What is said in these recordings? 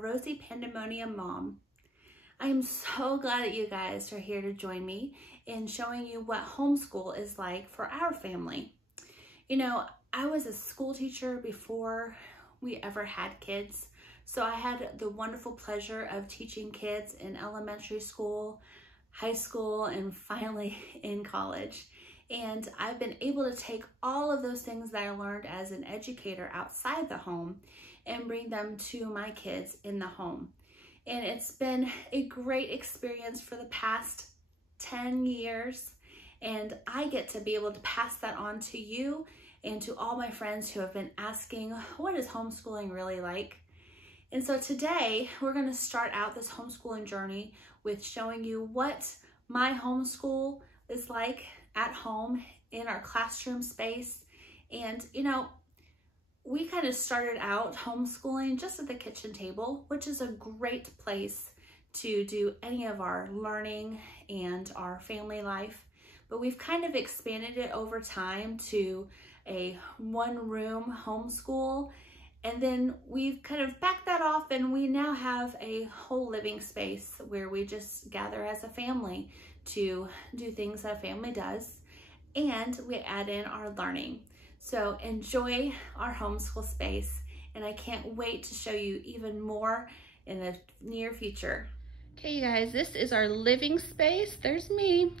Rosy Pandemonium mom. I am so glad that you guys are here to join me in showing you what homeschool is like for our family. You know, I was a school teacher before we ever had kids, so I had the wonderful pleasure of teaching kids in elementary school, high school, and finally in college. And I've been able to take all of those things that I learned as an educator outside the home and bring them to my kids in the home. And it's been a great experience for the past 10 years. And I get to be able to pass that on to you and to all my friends who have been asking, what is homeschooling really like? And so today we're going to start out this homeschooling journey with showing you what my homeschool is like at home in our classroom space. And you know, we kind of started out homeschooling just at the kitchen table, which is a great place to do any of our learning and our family life. But we've kind of expanded it over time to a one-room homeschool. And then we've kind of backed that off, and we now have a whole living space where we just gather as a family to do things that a family does. And we add in our learning. So enjoy our homeschool space, and I can't wait to show you even more in the near future. Okay, you guys, this is our living space. There's me.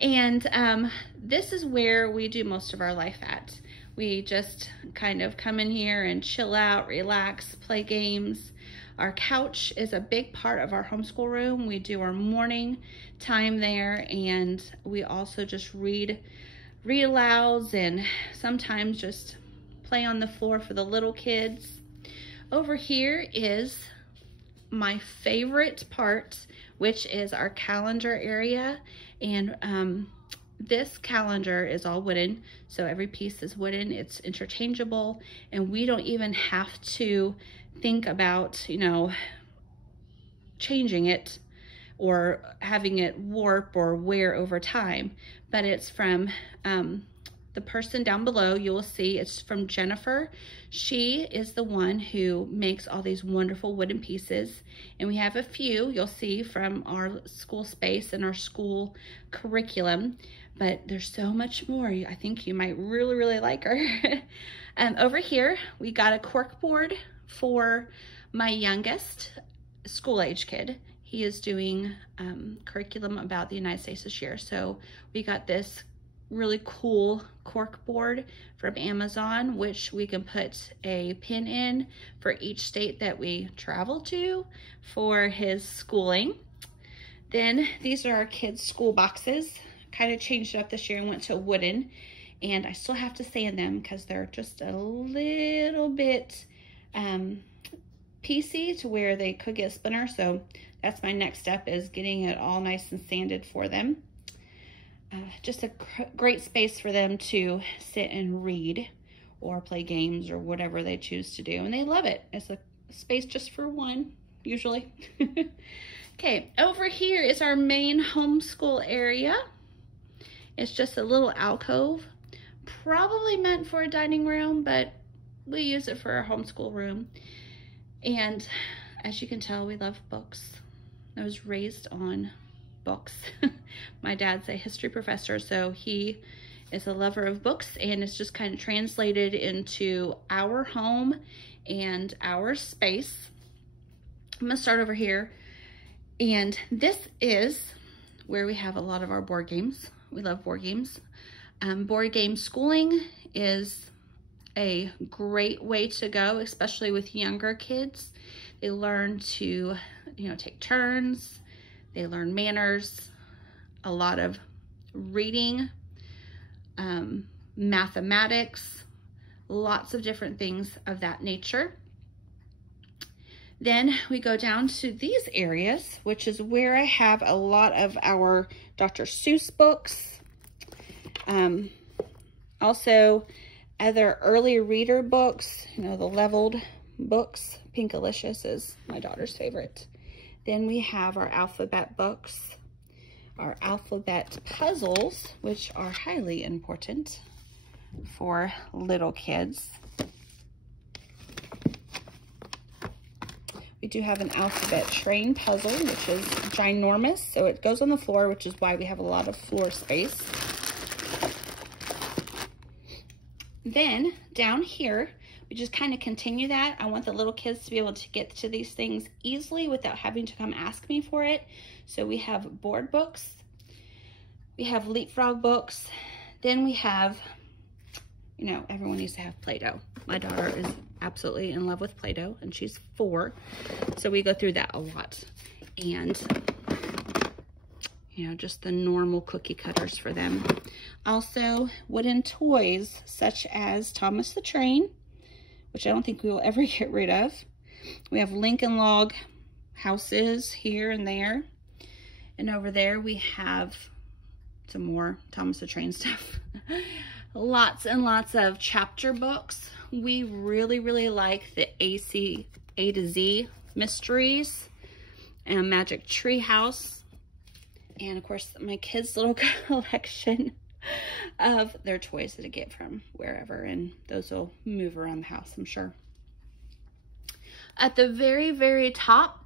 And this is where we do most of our life at. We just kind of come in here and chill out, relax, play games. Our couch is a big part of our homeschool room. We do our morning time there, and we also just read alouds and sometimes just play on the floor for the little kids. Over here is my favorite part, which is our calendar area. And this calendar is all wooden, so every piece is wooden. It's interchangeable, and we don't even have to think about, you know, changing it or having it warp or wear over time. But it's from the person down below. You will see it's from Jennifer. She is the one who makes all these wonderful wooden pieces. And we have a few you'll see from our school space and our school curriculum. But there's so much more. I think you might really, really like her. Over here, we got a cork board for my youngest school-age kid. He is doing curriculum about the United States this year. So we got this really cool cork board from Amazon, which we can put a pin in for each state that we travel to for his schooling. Then these are our kids' school boxes. Kind of changed it up this year and went to wooden. And I still have to sand them because they're just a little bit piecey to where they could get a splinter. So that's my next step, is getting it all nice and sanded for them. Just a great space for them to sit and read or play games or whatever they choose to do. And they love it. It's a space just for one, usually. Okay, over here is our main homeschool area. It's just a little alcove, probably meant for a dining room, but we use it for our homeschool room. And as you can tell, we love books. I was raised on books. My dad's a history professor, so he is a lover of books, and it's just kind of translated into our home and our space. I'm gonna start over here, and this is where we have a lot of our board games. We love board games. Board game schooling is a great way to go, especially with younger kids. They learn to, you know, take turns. They learn manners, a lot of reading, mathematics, lots of different things of that nature. Then we go down to these areas, which is where I have a lot of our Dr. Seuss books. Also other early reader books, you know, the leveled books. Pinkalicious is my daughter's favorite. Then we have our alphabet books, our alphabet puzzles, which are highly important for little kids. We do have an alphabet train puzzle, which is ginormous. So it goes on the floor, which is why we have a lot of floor space. Then down here, we just kind of continue that. I want the little kids to be able to get to these things easily without having to come ask me for it. So we have board books. We have leapfrog books. Then we have, you know, everyone needs to have Play-Doh. My daughter is absolutely in love with Play-Doh, and she's 4. So we go through that a lot. And, you know, just the normal cookie cutters for them. Also, wooden toys, such as Thomas the Train, which I don't think we will ever get rid of. We have Lincoln Log houses here and there. And over there we have some more Thomas the Train stuff. Lots and lots of chapter books. We really like the A to Z mysteries and Magic Tree House. And of course, my kids' little collection of their toys that I get from wherever. And those will move around the house, I'm sure. At the very top,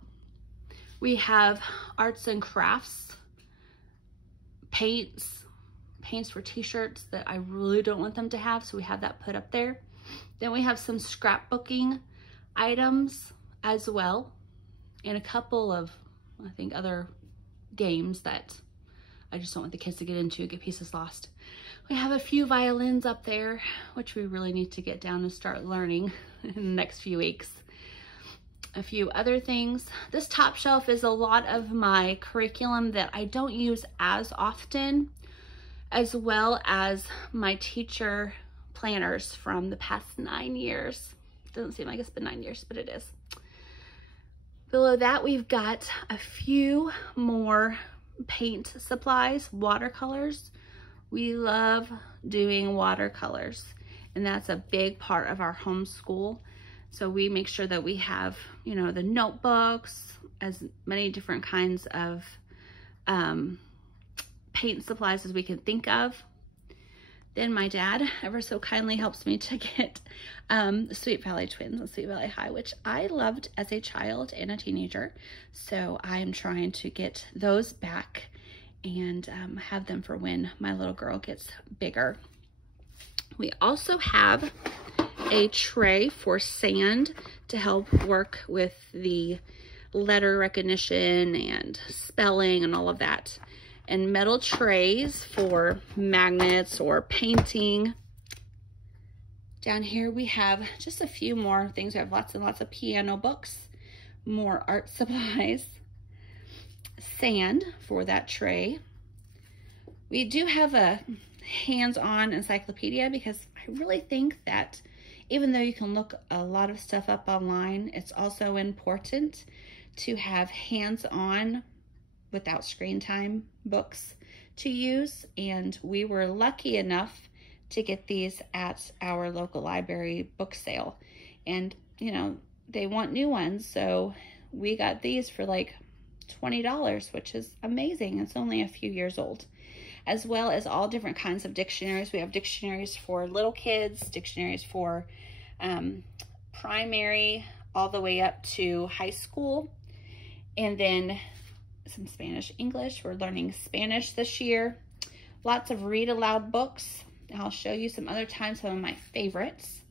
we have arts and crafts, paints for t-shirts that I really don't want them to have, so we have that put up there. Then we have some scrapbooking items as well, and a couple of, I think, other games that I just don't want the kids to get into, get pieces lost. We have a few violins up there, which we really need to get down and start learning in the next few weeks. A few other things. This top shelf is a lot of my curriculum that I don't use as often, as well as my teacher planners from the past 9 years. Doesn't seem like it's been 9 years, but it is. Below that, we've got a few more paint supplies, watercolors. We love doing watercolors, and that's a big part of our homeschool. So we make sure that we have, you know, the notebooks, as many different kinds of paint supplies as we can think of. Then my dad ever so kindly helps me to get Sweet Valley Twins and Sweet Valley High, which I loved as a child and a teenager. So I'm trying to get those back and have them for when my little girl gets bigger. We also have a tray for sand to help work with the letter recognition and spelling and all of that. And metal trays for magnets or painting. Down here we have just a few more things. We have lots and lots of piano books, more art supplies, sand for that tray. We do have a hands-on encyclopedia because I really think that even though you can look a lot of stuff up online, it's also important to have hands-on, without screen time books to use. And we were lucky enough to get these at our local library book sale. And, you know, they want new ones. So we got these for like $20, which is amazing. It's only a few years old. As well as all different kinds of dictionaries. We have dictionaries for little kids, dictionaries for primary, all the way up to high school. And then some Spanish, English. We're learning Spanish this year. Lots of read aloud books. I'll show you some other times, some of my favorites.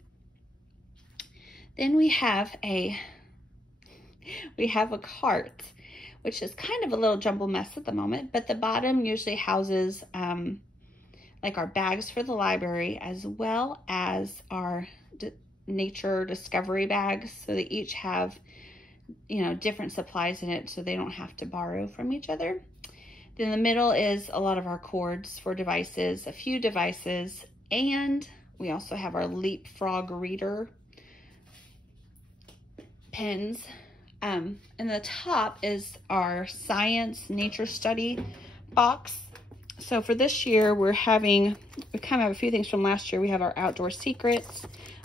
Then we have a cart, which is kind of a little jumble mess at the moment, but the bottom usually houses like our bags for the library, as well as our nature discovery bags. So they each have, you know, different supplies in it, so they don't have to borrow from each other. Then the middle is a lot of our cords for devices, a few devices, and we also have our Leapfrog reader pens. And the top is our science nature study box. So for this year, we kind of have a few things from last year. We have our outdoor secrets,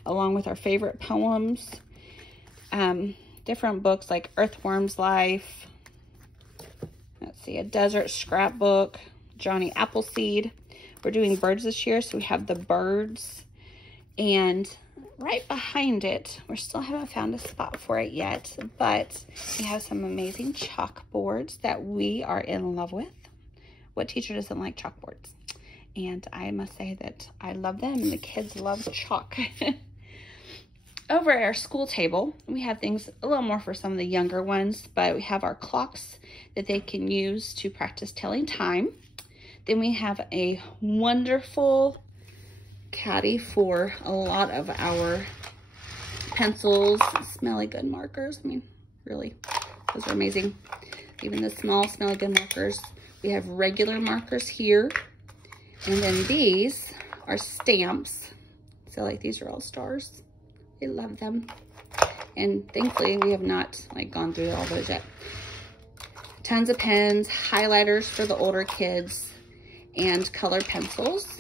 along with our favorite poems. Different books like Earthworm's Life. Let's see, a desert scrapbook, Johnny Appleseed. We're doing birds this year, so we have the birds. And right behind it, we still haven't found a spot for it yet, but we have some amazing chalkboards that we are in love with. What teacher doesn't like chalkboards? And I must say that I love them, and the kids love chalk. Over at our school table, we have things a little more for some of the younger ones, but we have our clocks that they can use to practice telling time. Then we have a wonderful caddy for a lot of our pencils, smelly good markers. I mean, really, those are amazing. Even the small smelly good markers. We have regular markers here. And then these are stamps. So like these are all stars. I love them. And thankfully we have not like gone through all those yet. Tons of pens, highlighters for the older kids, and colored pencils.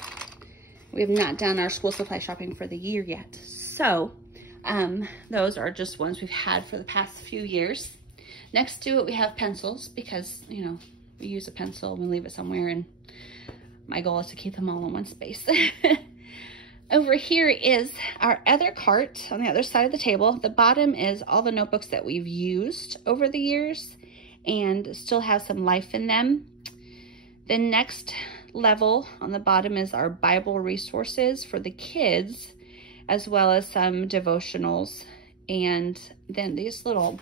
We have not done our school supply shopping for the year yet. So those are just ones we've had for the past few years. Next to it, we have pencils because, you know, we use a pencil and we leave it somewhere, and my goal is to keep them all in one space. Over here is our other cart on the other side of the table. The bottom is all the notebooks that we've used over the years and still have some life in them. The next level on the bottom is our Bible resources for the kids, as well as some devotionals. And then these little,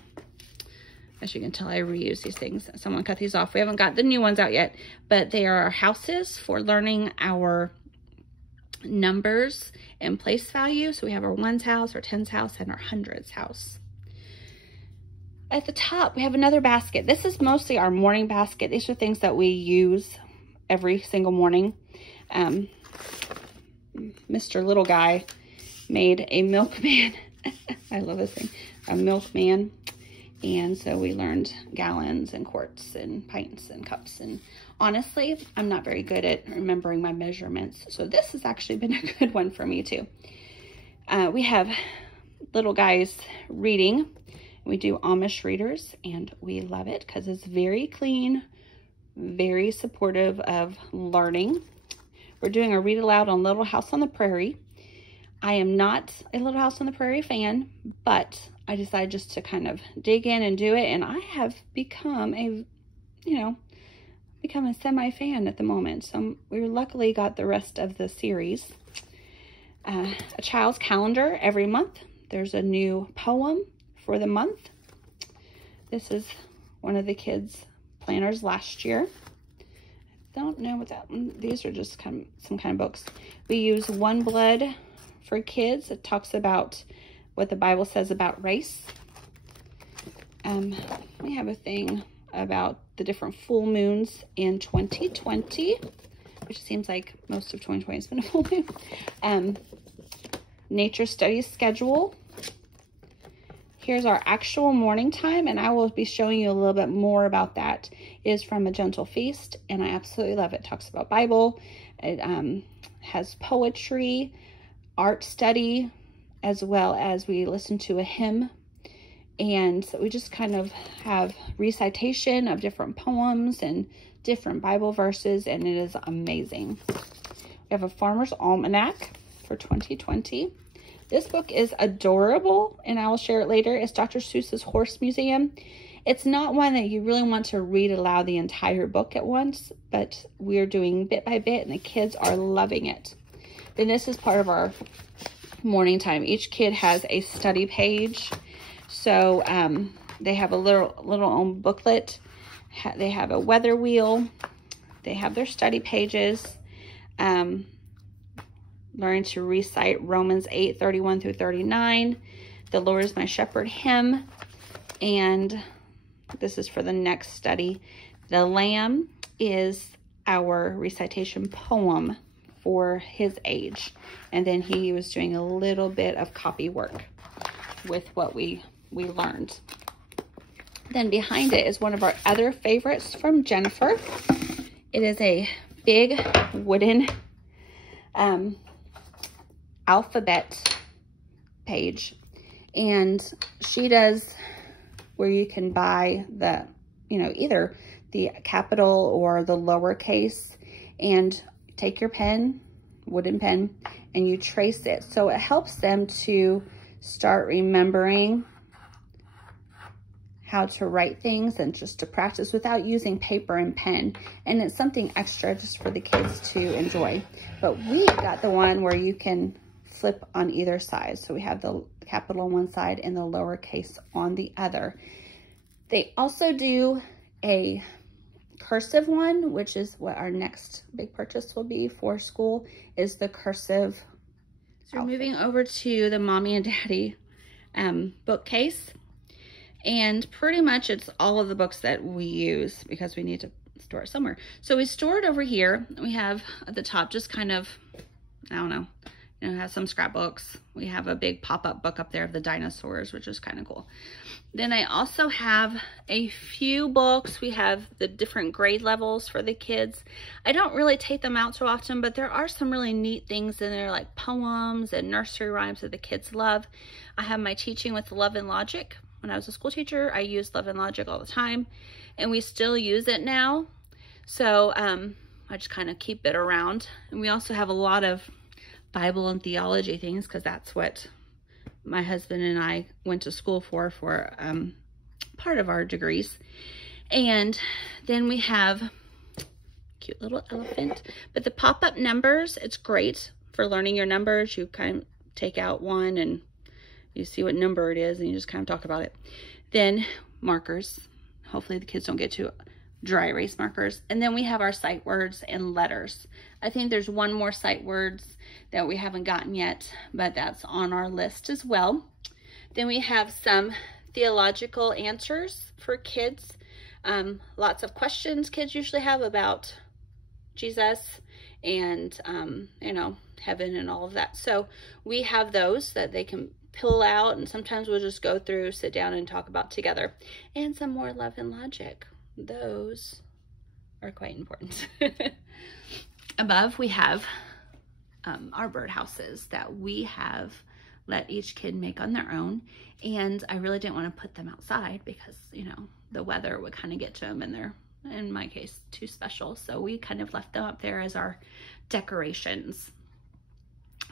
as you can tell, I reuse these things. Someone cut these off. We haven't got the new ones out yet, but they are our houses for learning our numbers and place value. So we have our ones house, our tens house, and our hundreds house. At the top, we have another basket. This is mostly our morning basket. These are things that we use every single morning. Mr. Little Guy made a milkman. I love this thing, a milkman. And so we learned gallons and quarts and pints and cups. And honestly, I'm not very good at remembering my measurements. So this has actually been a good one for me too. We have Little Guy's reading. We do Amish readers, and we love it because it's very clean, very supportive of learning. We're doing a read aloud on Little House on the Prairie. I am not a Little House on the Prairie fan, but I decided just to kind of dig in and do it, and I have become a semi-fan at the moment. So we luckily got the rest of the series. A child's calendar every month. There's a new poem for the month. This is one of the kids' planners last year. I don't know what that one, these are just some kind of books. We use One Blood for kids. It talks about what the Bible says about race. We have a thing about the different full moons in 2020, which seems like most of 2020 has been a full moon. Nature studies schedule. Here's our actual morning time, and I will be showing you a little bit more about that. It is from A Gentle Feast, and I absolutely love it. It talks about Bible. It has poetry, art study, as well as we listen to a hymn. And so we just kind of have recitation of different poems and different Bible verses, and it is amazing. We have a Farmer's Almanac for 2020. This book is adorable, and I will share it later. It's Dr. Seuss's Horse Museum. It's not one that you really want to read aloud the entire book at once, but we're doing bit by bit, and the kids are loving it. Then this is part of our morning time. Each kid has a study page. So they have a little own booklet. They have a weather wheel. They have their study pages. Learning to recite Romans 8:31 through 39. The Lord is my shepherd hymn. And this is for the next study. The Lamb is our recitation poem for his age. And then he was doing a little bit of copy work with what we learned. Then behind it is one of our other favorites from Jennifer. It is a big wooden alphabet page, and she does where you can buy the, either the capital or the lowercase, and take your pen, wooden pen, and you trace it. So it helps them to start remembering how to write things and just to practice without using paper and pen. And it's something extra just for the kids to enjoy. But we got the one where you can flip on either side. So we have the capital on one side and the lowercase on the other. They also do a cursive one, which is what our next big purchase will be for school, is the cursive. So we're moving over to the Mommy and Daddy bookcase. And pretty much it's all of the books that we use because we need to store it somewhere. So we store it over here. We have at the top just kind of, I don't know, you know, have some scrapbooks. We have a big pop-up book up there of the dinosaurs, which is kind of cool. Then I also have a few books. We have the different grade levels for the kids. I don't really take them out so often, but there are some really neat things in there like poems and nursery rhymes that the kids love. I have my Teaching with Love and Logic. When I was a school teacher, I used Love and Logic all the time, and we still use it now. So I just kind of keep it around. And we also have a lot of Bible and theology things because that's what my husband and I went to school for part of our degrees. And then we have cute little elephant. But the pop-up numbers, it's great for learning your numbers. You kind of take out one and you see what number it is and you just kind of talk about it. Then markers. Hopefully the kids don't get too dry erase markers. And then we have our sight words and letters. I think there's one more sight words that we haven't gotten yet, but that's on our list as well. Then we have some theological answers for kids. Lots of questions kids usually have about Jesus and, you know, heaven and all of that. So we have those that they can pull out, and sometimes we'll just go through, sit down and talk about together. And some more Love and Logic. Those are quite important. Above we have our birdhouses that we have let each kid make on their own. And I really didn't want to put them outside because, you know, the weather would kind of get to them and they're, in my case, too special. So we kind of left them up there as our decorations.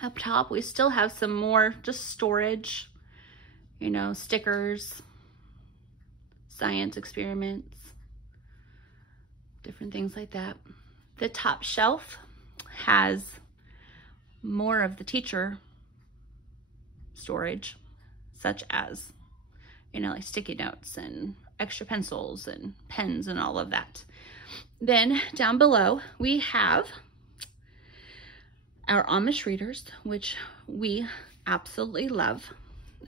Up top, we still have some more just storage, you know, stickers, science experiments, different things like that. The top shelf has more of the teacher storage, such as, you know, like sticky notes and extra pencils and pens and all of that. Then down below, we have our Amish readers, which we absolutely love.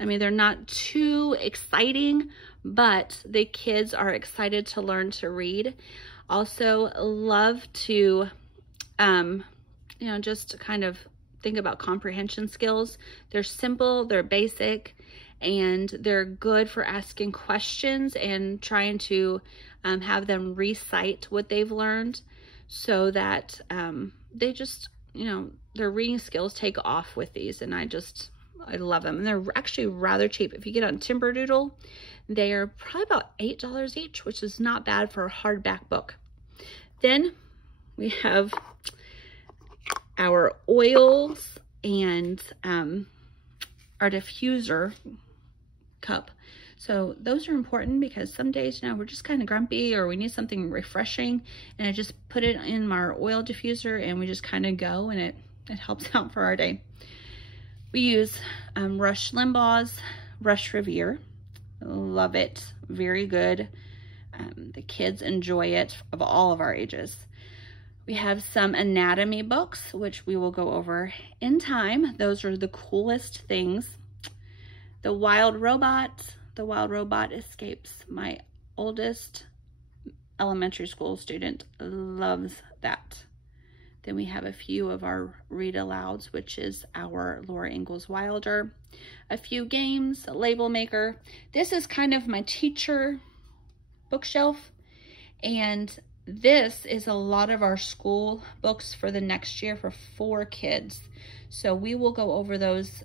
I mean, they're not too exciting, but the kids are excited to learn to read. Also love to, you know, just kind of think about comprehension skills. They're simple, they're basic, and they're good for asking questions and trying to have them recite what they've learned so that they just, you know, their reading skills take off with these. And I love them. And they're actually rather cheap. If you get on Timberdoodle, they are probably about $8 each, which is not bad for a hardback book. Then we have our oils and our diffuser cup. So those are important because some days, you know, we're just kind of grumpy or we need something refreshing, and I just put it in our oil diffuser and we just kind of go, and it helps out for our day. We use Rush Limbaugh's Rush Revere. Love it. Very good. The kids enjoy it, of all of our ages. We have some anatomy books, which we will go over in time. Those are the coolest things. The Wild Robot. The Wild Robot Escapes. My oldest elementary school student loves that. Then we have a few of our read alouds, which is our Laura Ingalls Wilder. A few games, a label maker. This is kind of my teacher bookshelf, and this is a lot of our school books for the next year for 4 kids. So we will go over those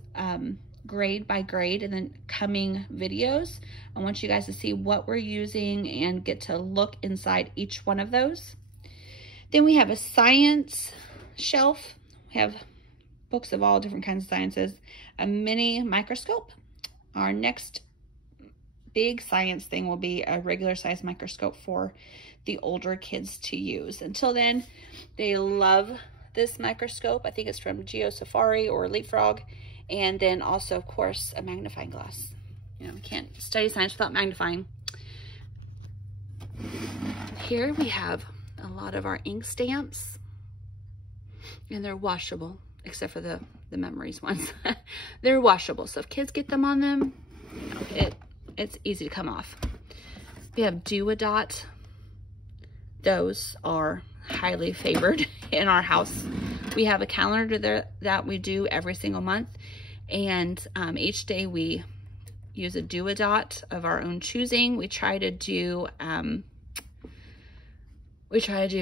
grade by grade in the coming videos. I want you guys to see what we're using and get to look inside each one of those. Then we have a science shelf. We have books of all different kinds of sciences, a mini microscope. Our next big science thing will be a regular size microscope for the older kids to use. Until then, they love this microscope. I think it's from Geo Safari or Leapfrog. And then also, of course, a magnifying glass. You know, we can't study science without magnifying. Here we have a lot of our ink stamps, and they're washable, except for the memories ones. They're washable, so if kids get them on them, you know, it's easy to come off. We have Do-A-Dot. Those are highly favored in our house. We have a calendar there that we do every single month, and each day we use a Do-A-Dot of our own choosing. We try to do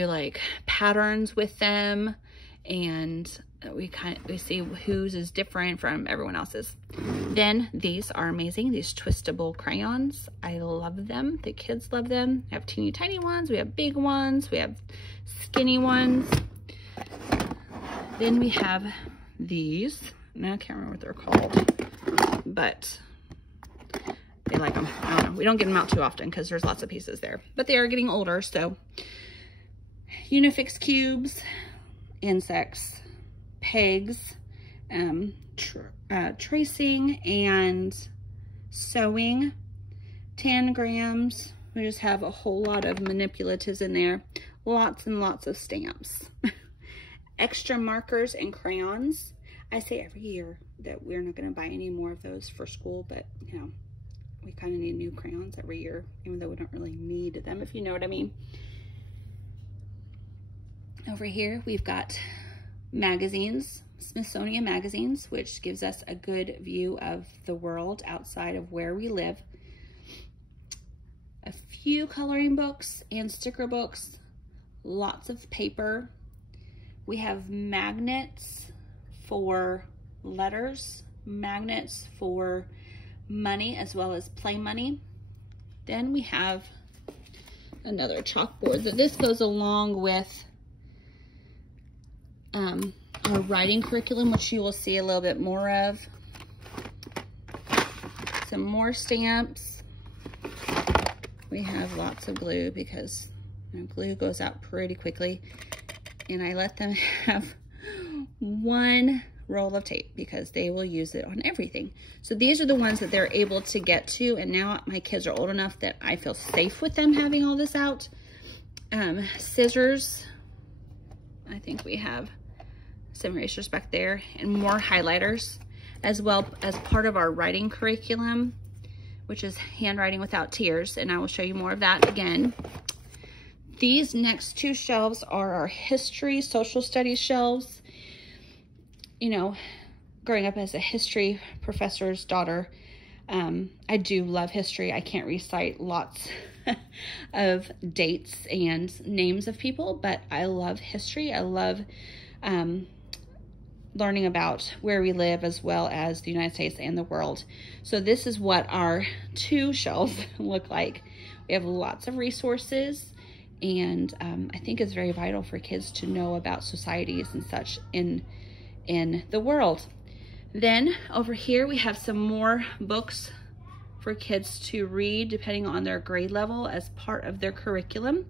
like patterns with them, and we see whose is different from everyone else's. Then these are amazing, these twistable crayons. I love them. The kids love them. We have teeny tiny ones, we have big ones, we have skinny ones. Then we have these. Now I can't remember what they're called, but they like them. I don't know. We don't get them out too often because there's lots of pieces there, but they are getting older. So Unifix cubes, insects, pegs, tracing and sewing, tangrams. We just have a whole lot of manipulatives in there. Lots and lots of stamps. Extra markers and crayons. I say every year that we're not going to buy any more of those for school, but you know, we kind of need new crayons every year, even though we don't really need them, if you know what I mean. Over here, we've got magazines, Smithsonian magazines, which gives us a good view of the world outside of where we live. A few coloring books and sticker books, lots of paper. We have magnets for letters, magnets for money, as well as play money. Then we have another chalkboard. This goes along with our writing curriculum, which you will see a little bit more of. Some more stamps. We have lots of glue because glue goes out pretty quickly, and I let them have one roll of tape because they will use it on everything. So these are the ones that they're able to get to, and now my kids are old enough that I feel safe with them having all this out. Scissors. I think we have some erasers back there, and more highlighters, as well as part of our writing curriculum, which is handwriting without tears, and I will show you more of that again. These next two shelves are our history, social studies shelves. You know, growing up as a history professor's daughter, I do love history. I can't recite lots of dates and names of people, but I love history. I love learning about where we live, as well as the United States and the world. So this is what our two shelves look like. We have lots of resources, and I think it's very vital for kids to know about societies and such in the world. Then over here we have some more books for kids to read depending on their grade level as part of their curriculum.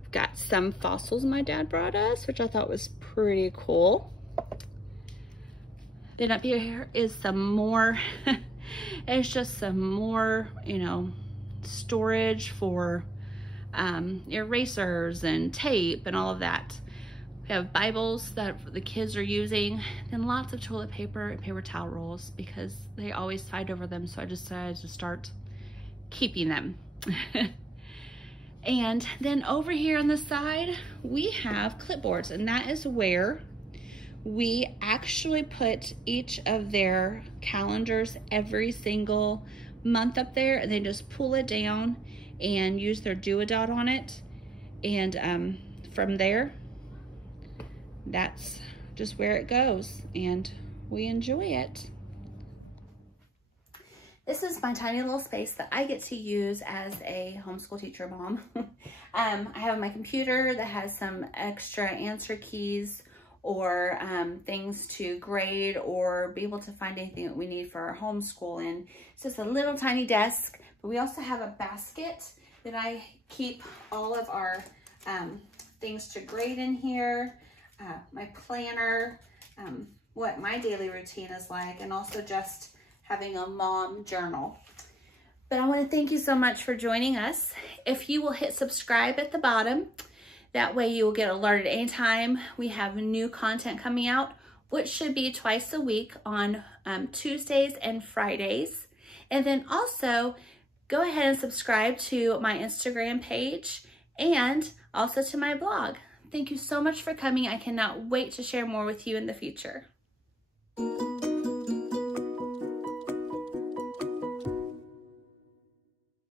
We've got some fossils my dad brought us, which I thought was pretty cool. Then up here is some more, it's just some more, you know, storage for erasers and tape and all of that. We have Bibles that the kids are using, and lots of toilet paper and paper towel rolls because they always fight over them, so I decided to start keeping them. And then over here on the side, we have clipboards, and that is where we actually put each of their calendars every single month up there, and they just pull it down and use their Do-A-Dot on it. And from there, that's just where it goes, and we enjoy it. This is my tiny little space that I get to use as a homeschool teacher mom. I have my computer that has some extra answer keys or things to grade or be able to find anything that we need for our homeschool in. It's just a little tiny desk, but we also have a basket that I keep all of our things to grade in here, my planner, what my daily routine is like, and also just having a mom journal. But I want to thank you so much for joining us. If you will hit subscribe at the bottom, that way you will get alerted anytime we have new content coming out, which should be twice a week on Tuesdays and Fridays. And then also go ahead and subscribe to my Instagram page and also to my blog. Thank you so much for coming. I cannot wait to share more with you in the future.